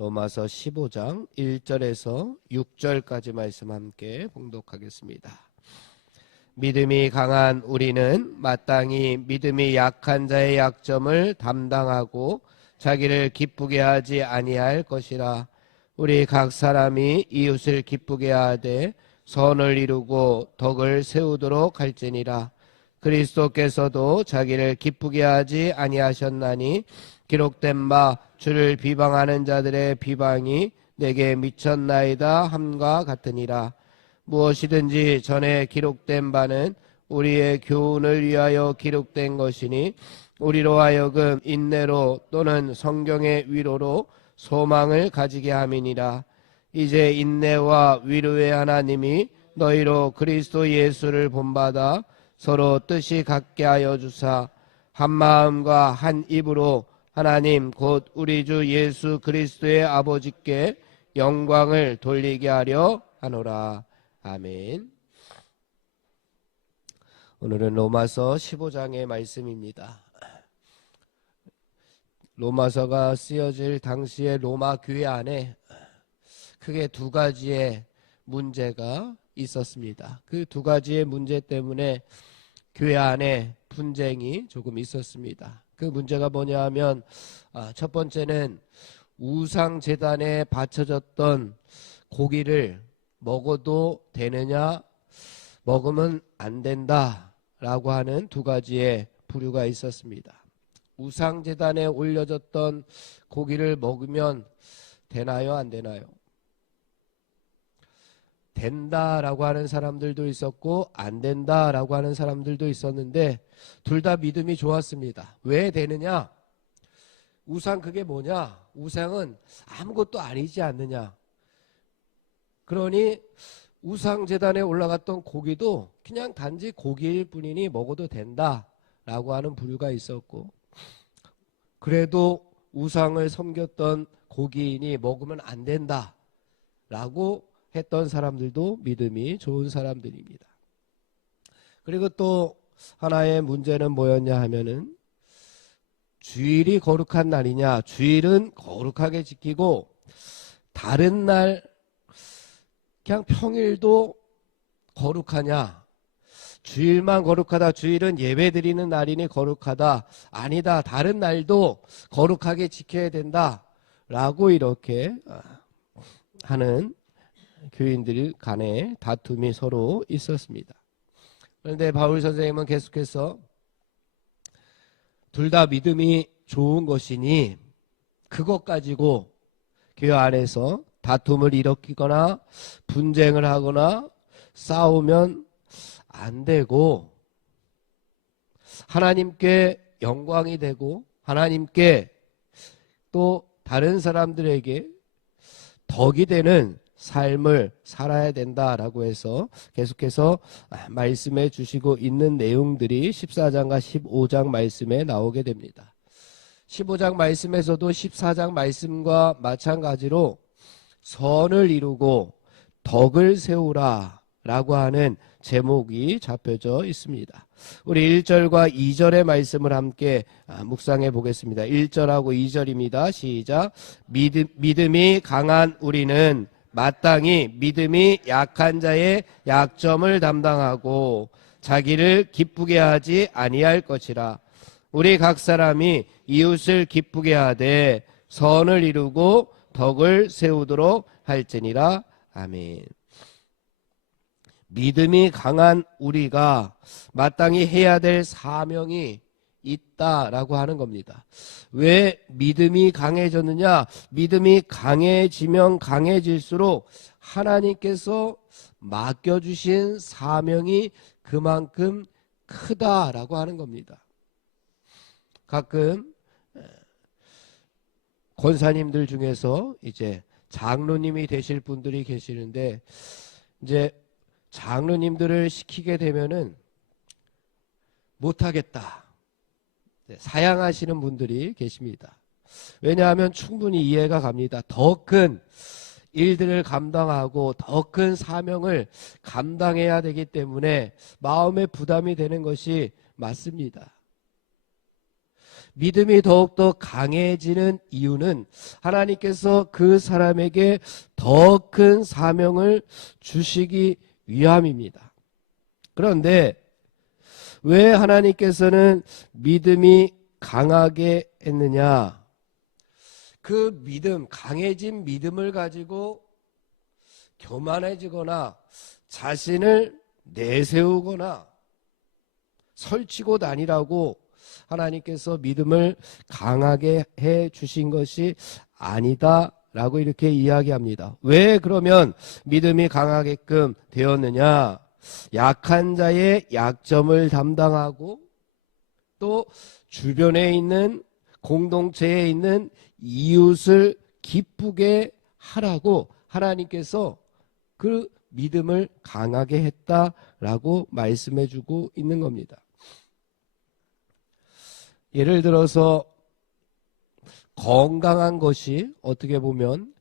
로마서 15장 1절에서 6절까지 말씀 함께 봉독하겠습니다. 믿음이 강한 우리는 마땅히 믿음이 약한 자의 약점을 담당하고 자기를 기쁘게 하지 아니할 것이라. 우리 각 사람이 이웃을 기쁘게 하되 선을 이루고 덕을 세우도록 할지니라. 그리스도께서도 자기를 기쁘게 하지 아니하셨나니 기록된 바 주를 비방하는 자들의 비방이 내게 미쳤나이다 함과 같으니라. 무엇이든지 전에 기록된 바는 우리의 교훈을 위하여 기록된 것이니 우리로 하여금 인내로 또는 성경의 위로로 소망을 가지게 함이니라. 이제 인내와 위로의 하나님이 너희로 그리스도 예수를 본받아 서로 뜻이 같게 하여 주사 한 마음과 한 입으로 하나님 곧 우리 주 예수 그리스도의 아버지께 영광을 돌리게 하려 하노라. 아멘. 오늘은 로마서 15장의 말씀입니다. 로마서가 쓰여질 당시의 로마 교회 안에 크게 두 가지의 문제가 있었습니다. 그 두 가지의 문제 때문에 교회 안에 분쟁이 조금 있었습니다. 그 문제가 뭐냐 하면 첫 번째는 우상 제단에 바쳐졌던 고기를 먹어도 되느냐 먹으면 안 된다라고 하는 두 가지의 부류가 있었습니다. 우상 제단에 올려졌던 고기를 먹으면 되나요 안 되나요? 된다라고 하는 사람들도 있었고 안 된다라고 하는 사람들도 있었는데 둘 다 믿음이 좋았습니다. 왜 되느냐? 우상 그게 뭐냐? 우상은 아무것도 아니지 않느냐? 그러니 우상 제단에 올라갔던 고기도 그냥 단지 고기일 뿐이니 먹어도 된다라고 하는 부류가 있었고, 그래도 우상을 섬겼던 고기이니 먹으면 안 된다라고 했던 사람들도 믿음이 좋은 사람들입니다. 그리고 또 하나의 문제는 뭐였냐 하면은 주일이 거룩한 날이냐, 주일은 거룩하게 지키고 다른 날 그냥 평일도 거룩하냐, 주일만 거룩하다, 주일은 예배 드리는 날이니 거룩하다, 아니다 다른 날도 거룩하게 지켜야 된다 라고 이렇게 하는 교인들 간에 다툼이 서로 있었습니다. 그런데 바울 선생님은 계속해서 둘 다 믿음이 좋은 것이니 그것 가지고 교회 안에서 다툼을 일으키거나 분쟁을 하거나 싸우면 안 되고 하나님께 영광이 되고 하나님께 또 다른 사람들에게 덕이 되는 삶을 살아야 된다라고 해서 계속해서 말씀해 주시고 있는 내용들이 14장과 15장 말씀에 나오게 됩니다. 15장 말씀에서도 14장 말씀과 마찬가지로 선을 이루고 덕을 세우라 라고 하는 제목이 잡혀져 있습니다. 우리 1절과 2절의 말씀을 함께 묵상해 보겠습니다. 1절하고 2절입니다. 시작. 믿음이 강한 우리는 마땅히 믿음이 약한 자의 약점을 담당하고 자기를 기쁘게 하지 아니할 것이라. 우리 각 사람이 이웃을 기쁘게 하되 선을 이루고 덕을 세우도록 할지니라. 아멘. 믿음이 강한 우리가 마땅히 해야 될 사명이 있다라고 하는 겁니다. 왜 믿음이 강해졌느냐? 믿음이 강해지면 강해질수록 하나님께서 맡겨주신 사명이 그만큼 크다라고 하는 겁니다. 가끔 권사님들 중에서 이제 장로님이 되실 분들이 계시는데 이제 장로님들을 시키게 되면은 못하겠다, 사양하시는 분들이 계십니다. 왜냐하면 충분히 이해가 갑니다. 더 큰 일들을 감당하고 더 큰 사명을 감당해야 되기 때문에 마음의 부담이 되는 것이 맞습니다. 믿음이 더욱더 강해지는 이유는 하나님께서 그 사람에게 더 큰 사명을 주시기 위함입니다. 그런데 왜 하나님께서는 믿음이 강하게 했느냐? 그 믿음, 강해진 믿음을 가지고 교만해지거나 자신을 내세우거나 설치고 다니라고 하나님께서 믿음을 강하게 해 주신 것이 아니다라고 이렇게 이야기합니다. 왜 그러면 믿음이 강하게끔 되었느냐? 약한 자의 약점을 담당하고 또 주변에 있는 공동체에 있는 이웃을 기쁘게 하라고 하나님께서 그 믿음을 강하게 했다라고 말씀해 주고 있는 겁니다. 예를 들어서 건강한 것이 어떻게 보면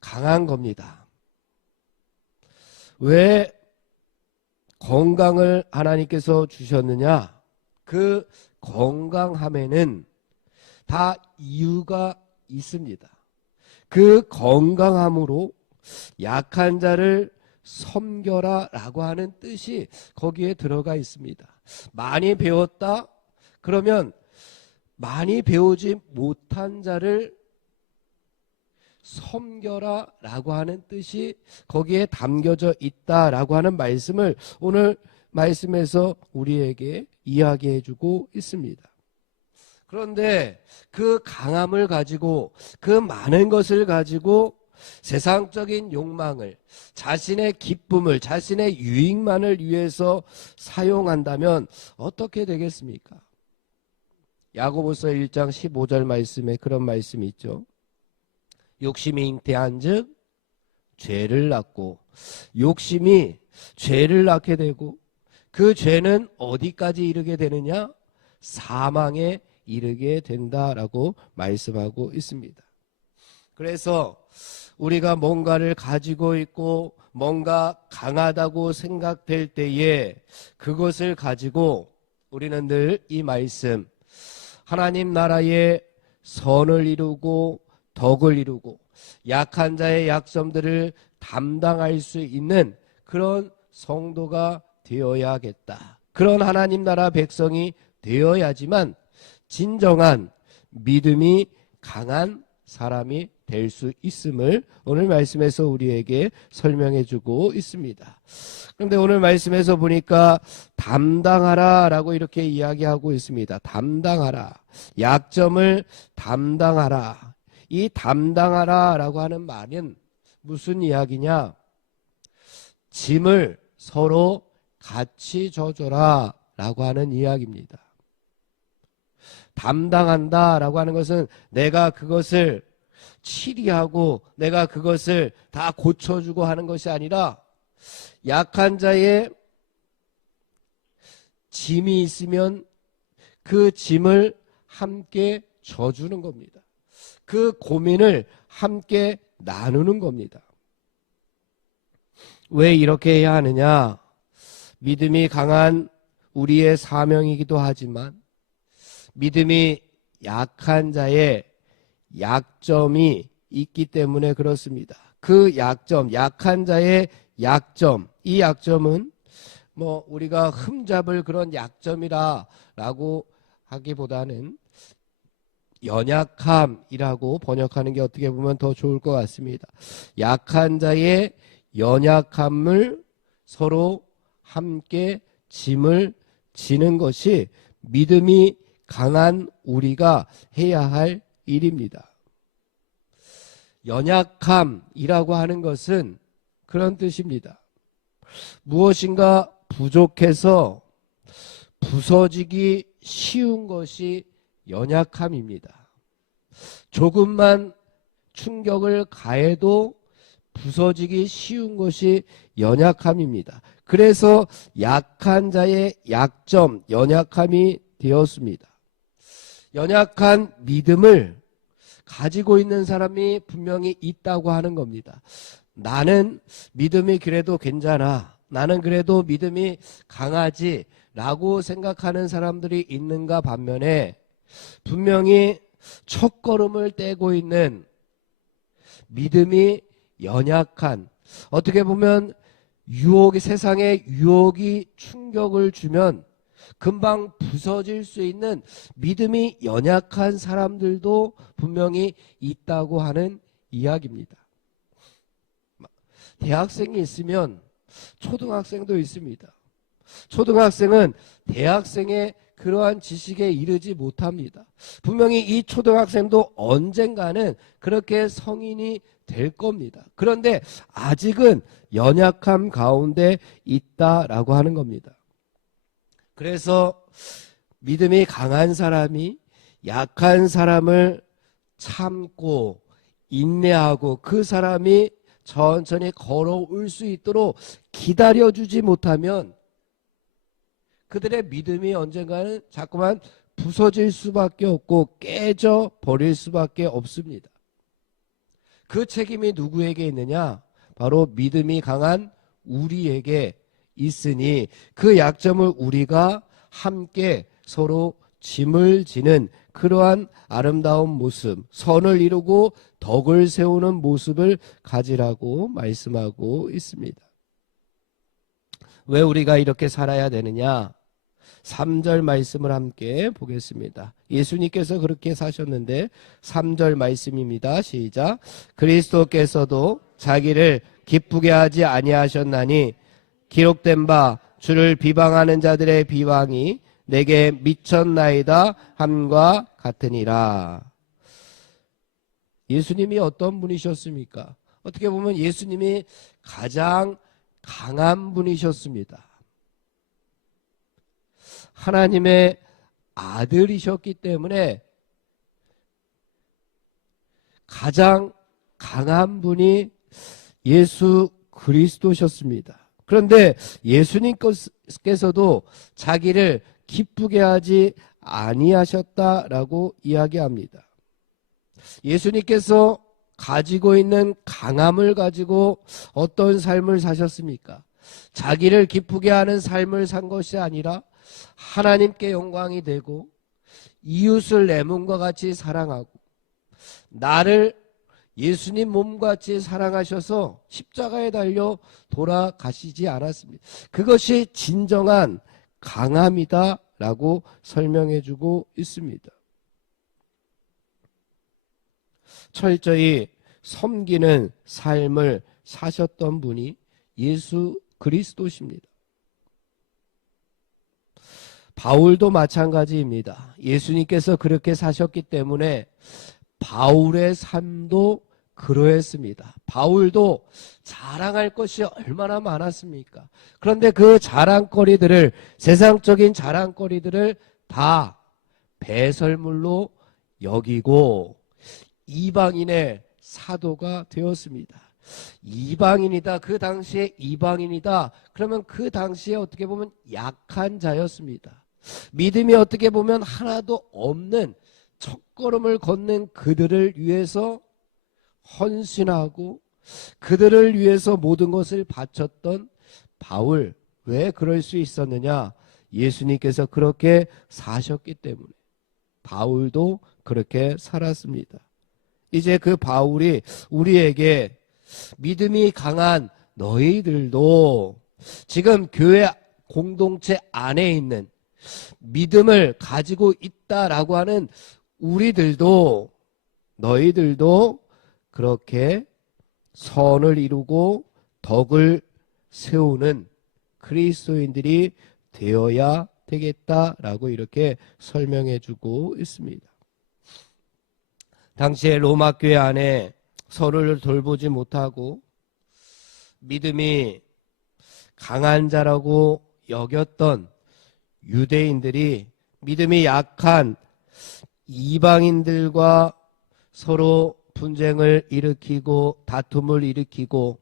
강한 겁니다. 왜 건강을 하나님께서 주셨느냐? 그 건강함에는 다 이유가 있습니다. 그 건강함으로 약한 자를 섬겨라 라고 하는 뜻이 거기에 들어가 있습니다. 많이 배웠다? 그러면 많이 배우지 못한 자를 섬겨라 라고 하는 뜻이 거기에 담겨져 있다라고 하는 말씀을 오늘 말씀에서 우리에게 이야기해 주고 있습니다. 그런데 그 강함을 가지고 그 많은 것을 가지고 세상적인 욕망을, 자신의 기쁨을, 자신의 유익만을 위해서 사용한다면 어떻게 되겠습니까? 야고보서 1장 15절 말씀에 그런 말씀이 있죠. 욕심이 잉태한즉 죄를 낳고, 욕심이 죄를 낳게 되고 그 죄는 어디까지 이르게 되느냐? 사망에 이르게 된다라고 말씀하고 있습니다. 그래서 우리가 뭔가를 가지고 있고 뭔가 강하다고 생각될 때에 그것을 가지고 우리는 늘 이 말씀, 하나님 나라의 선을 이루고 덕을 이루고 약한 자의 약점들을 담당할 수 있는 그런 성도가 되어야겠다. 그런 하나님 나라 백성이 되어야지만 진정한 믿음이 강한 사람이 될 수 있음을 오늘 말씀에서 우리에게 설명해 주고 있습니다. 그런데 오늘 말씀에서 보니까 담당하라 라고 이렇게 이야기하고 있습니다. 담당하라. 약점을 담당하라. 이 담당하라 라고 하는 말은 무슨 이야기냐? 짐을 서로 같이 져줘라 라고 하는 이야기입니다. 담당한다 라고 하는 것은 내가 그것을 치리하고 내가 그것을 다 고쳐주고 하는 것이 아니라 약한 자의 짐이 있으면 그 짐을 함께 져주는 겁니다. 그 고민을 함께 나누는 겁니다. 왜 이렇게 해야 하느냐? 믿음이 강한 우리의 사명이기도 하지만 믿음이 약한 자의 약점이 있기 때문에 그렇습니다. 그 약점, 약한 자의 약점, 이 약점은 뭐 우리가 흠잡을 그런 약점이라고 하기보다는 연약함이라고 번역하는 게 어떻게 보면 더 좋을 것 같습니다. 약한 자의 연약함을 서로 함께 짐을 지는 것이 믿음이 강한 우리가 해야 할 일입니다. 연약함이라고 하는 것은 그런 뜻입니다. 무엇인가 부족해서 부서지기 쉬운 것이 연약함입니다. 조금만 충격을 가해도 부서지기 쉬운 것이 연약함입니다. 그래서 약한 자의 약점, 연약함이 되었습니다. 연약한 믿음을 가지고 있는 사람이 분명히 있다고 하는 겁니다. 나는 믿음이 그래도 괜찮아. 나는 그래도 믿음이 강하지 라고 생각하는 사람들이 있는가 반면에 분명히 첫걸음을 떼고 있는 믿음이 연약한, 어떻게 보면 세상의 유혹이 충격을 주면 금방 부서질 수 있는 믿음이 연약한 사람들도 분명히 있다고 하는 이야기입니다. 대학생이 있으면 초등학생도 있습니다. 초등학생은 대학생의 그러한 지식에 이르지 못합니다. 분명히 이 초등학생도 언젠가는 그렇게 성인이 될 겁니다. 그런데 아직은 연약함 가운데 있다라고 하는 겁니다. 그래서 믿음이 강한 사람이 약한 사람을 참고 인내하고 그 사람이 천천히 걸어올 수 있도록 기다려주지 못하면 그들의 믿음이 언젠가는 자꾸만 부서질 수밖에 없고 깨져 버릴 수밖에 없습니다. 그 책임이 누구에게 있느냐? 바로 믿음이 강한 우리에게 있으니 그 약점을 우리가 함께 서로 짐을 지는 그러한 아름다운 모습, 선을 이루고 덕을 세우는 모습을 가지라고 말씀하고 있습니다. 왜 우리가 이렇게 살아야 되느냐? 3절 말씀을 함께 보겠습니다. 예수님께서 그렇게 사셨는데 3절 말씀입니다. 시작. 그리스도께서도 자기를 기쁘게 하지 아니하셨나니 기록된 바 주를 비방하는 자들의 비방이 내게 미쳤나이다 함과 같으니라. 예수님이 어떤 분이셨습니까? 어떻게 보면 예수님이 가장 강한 분이셨습니다. 하나님의 아들이셨기 때문에 가장 강한 분이 예수 그리스도셨습니다. 그런데 예수님께서도 자기를 기쁘게 하지 아니하셨다라고 이야기합니다. 예수님께서 가지고 있는 강함을 가지고 어떤 삶을 사셨습니까? 자기를 기쁘게 하는 삶을 산 것이 아니라 하나님께 영광이 되고 이웃을 내 몸과 같이 사랑하고 나를 예수님 몸같이 사랑하셔서 십자가에 달려 돌아가시지 않았습니다. 그것이 진정한 강함이다 라고 설명해 주고 있습니다. 철저히 섬기는 삶을 사셨던 분이 예수 그리스도십니다. 바울도 마찬가지입니다. 예수님께서 그렇게 사셨기 때문에 바울의 삶도 그러했습니다. 바울도 자랑할 것이 얼마나 많았습니까? 그런데 그 자랑거리들을, 세상적인 자랑거리들을 다 배설물로 여기고 이방인의 사도가 되었습니다. 이방인이다. 그 당시에 이방인이다. 그러면 그 당시에 어떻게 보면 약한 자였습니다. 믿음이 어떻게 보면 하나도 없는 첫걸음을 걷는 그들을 위해서 헌신하고 그들을 위해서 모든 것을 바쳤던 바울. 왜 그럴 수 있었느냐? 예수님께서 그렇게 사셨기 때문에 바울도 그렇게 살았습니다. 이제 그 바울이 우리에게 믿음이 강한 너희들도 지금 교회 공동체 안에 있는 믿음을 가지고 있다라고 하는 우리들도, 너희들도 그렇게 선을 이루고 덕을 세우는 그리스도인들이 되어야 되겠다라고 이렇게 설명해 주고 있습니다. 당시에 로마 교회 안에 서로를 돌보지 못하고 믿음이 강한 자라고 여겼던 유대인들이 믿음이 약한 이방인들과 서로 분쟁을 일으키고 다툼을 일으키고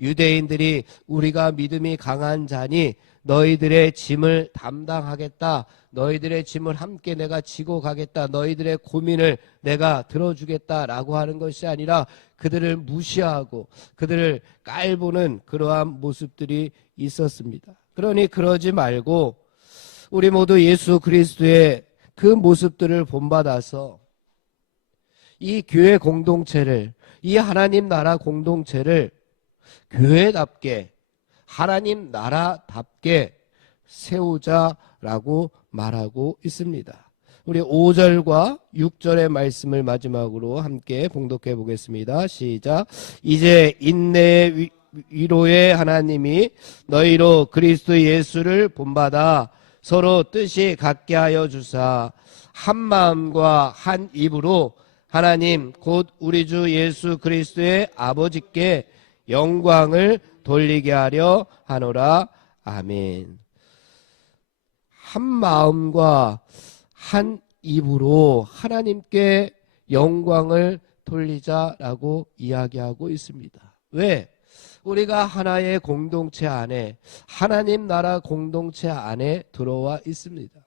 유대인들이 우리가 믿음이 강한 자니 너희들의 짐을 담당하겠다. 너희들의 짐을 함께 내가 지고 가겠다. 너희들의 고민을 내가 들어주겠다라고 하는 것이 아니라 그들을 무시하고 그들을 깔보는 그러한 모습들이 있었습니다. 그러니 그러지 말고 우리 모두 예수 그리스도의 그 모습들을 본받아서 이 교회 공동체를, 이 하나님 나라 공동체를 교회답게, 하나님 나라답게 세우자라고 말하고 있습니다. 우리 5절과 6절의 말씀을 마지막으로 함께 봉독해 보겠습니다. 시작. 이제 인내의 위로의 하나님이 너희로 그리스도 예수를 본받아 서로 뜻이 같게 하여 주사 한 마음과 한 입으로 하나님 곧 우리 주 예수 그리스도의 아버지께 영광을 돌리게 하려 하노라. 아멘. 한 마음과 한 입으로 하나님께 영광을 돌리자라고 이야기하고 있습니다. 왜? 우리가 하나의 공동체 안에, 하나님 나라 공동체 안에 들어와 있습니다.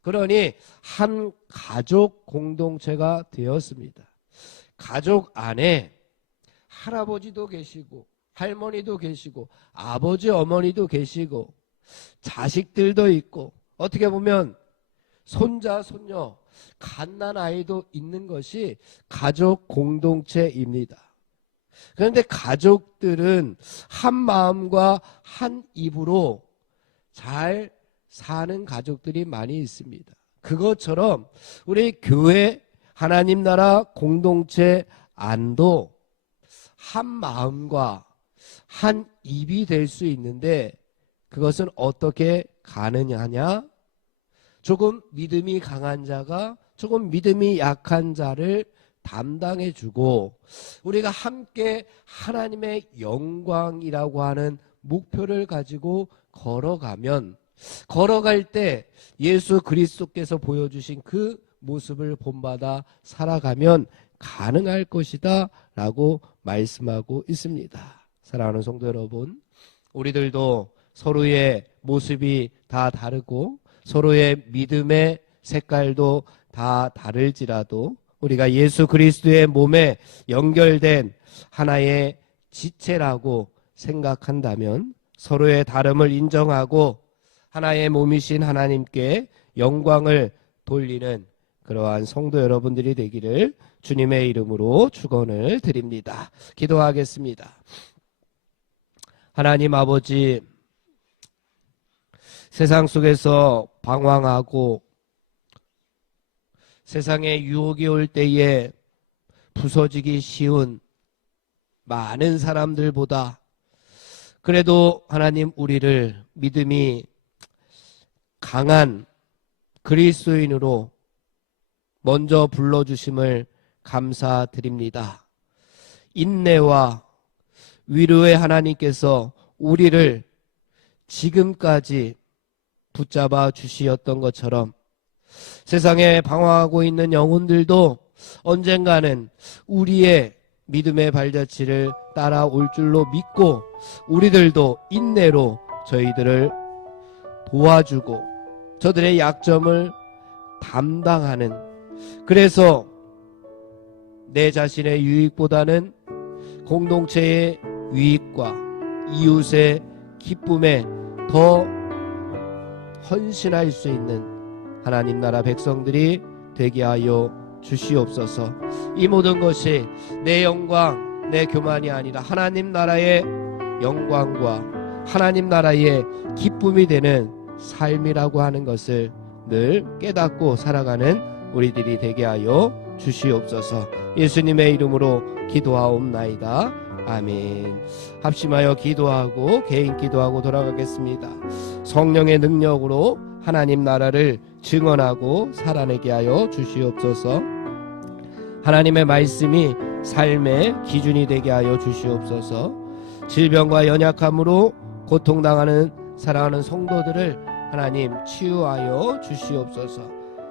그러니 한 가족 공동체가 되었습니다. 가족 안에 할아버지도 계시고 할머니도 계시고 아버지 어머니도 계시고 자식들도 있고 어떻게 보면 손자 손녀 갓난 아이도 있는 것이 가족 공동체입니다. 그런데 가족들은 한 마음과 한 입으로 잘 사는 가족들이 많이 있습니다. 그것처럼 우리 교회 하나님 나라 공동체 안도 한 마음과 한 입이 될 수 있는데 그것은 어떻게 가능하냐? 조금 믿음이 강한 자가 조금 믿음이 약한 자를 담당해주고 우리가 함께 하나님의 영광이라고 하는 목표를 가지고 걸어갈 때 예수 그리스도께서 보여주신 그 모습을 본받아 살아가면 가능할 것이다 라고 말씀하고 있습니다. 사랑하는 성도 여러분, 우리들도 서로의 모습이 다 다르고 서로의 믿음의 색깔도 다 다를지라도 우리가 예수 그리스도의 몸에 연결된 하나의 지체라고 생각한다면 서로의 다름을 인정하고 하나의 몸이신 하나님께 영광을 돌리는 그러한 성도 여러분들이 되기를 주님의 이름으로 축원을 드립니다. 기도하겠습니다. 하나님 아버지, 세상 속에서 방황하고 세상에 유혹이 올 때에 부서지기 쉬운 많은 사람들보다 그래도 하나님 우리를 믿음이 강한 그리스도인으로 먼저 불러주심을 감사드립니다. 인내와 위로의 하나님께서 우리를 지금까지 붙잡아 주시었던 것처럼 세상에 방황하고 있는 영혼들도 언젠가는 우리의 믿음의 발자취를 따라올 줄로 믿고 우리들도 인내로 저희들을 도와주고 저들의 약점을 담당하는, 그래서 내 자신의 유익보다는 공동체의 유익과 이웃의 기쁨에 더 헌신할 수 있는 하나님 나라 백성들이 되게 하여 주시옵소서. 이 모든 것이 내 영광, 내 교만이 아니라 하나님 나라의 영광과 하나님 나라의 기쁨이 되는 삶이라고 하는 것을 늘 깨닫고 살아가는 우리들이 되게 하여 주시옵소서. 예수님의 이름으로 기도하옵나이다. 아멘. 합심하여 기도하고 개인 기도하고 돌아가겠습니다. 성령의 능력으로 하나님 나라를 증언하고 살아내게 하여 주시옵소서. 하나님의 말씀이 삶의 기준이 되게 하여 주시옵소서. 질병과 연약함으로 고통당하는 사랑하는 성도들을 하나님 치유하여 주시옵소서.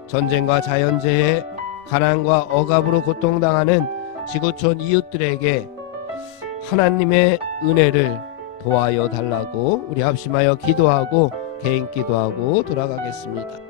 전쟁과 자연재해, 가난과 억압으로 고통당하는 지구촌 이웃들에게 하나님의 은혜를 도와여 달라고 우리 합심하여 기도하고 개인 기도하고 돌아가겠습니다.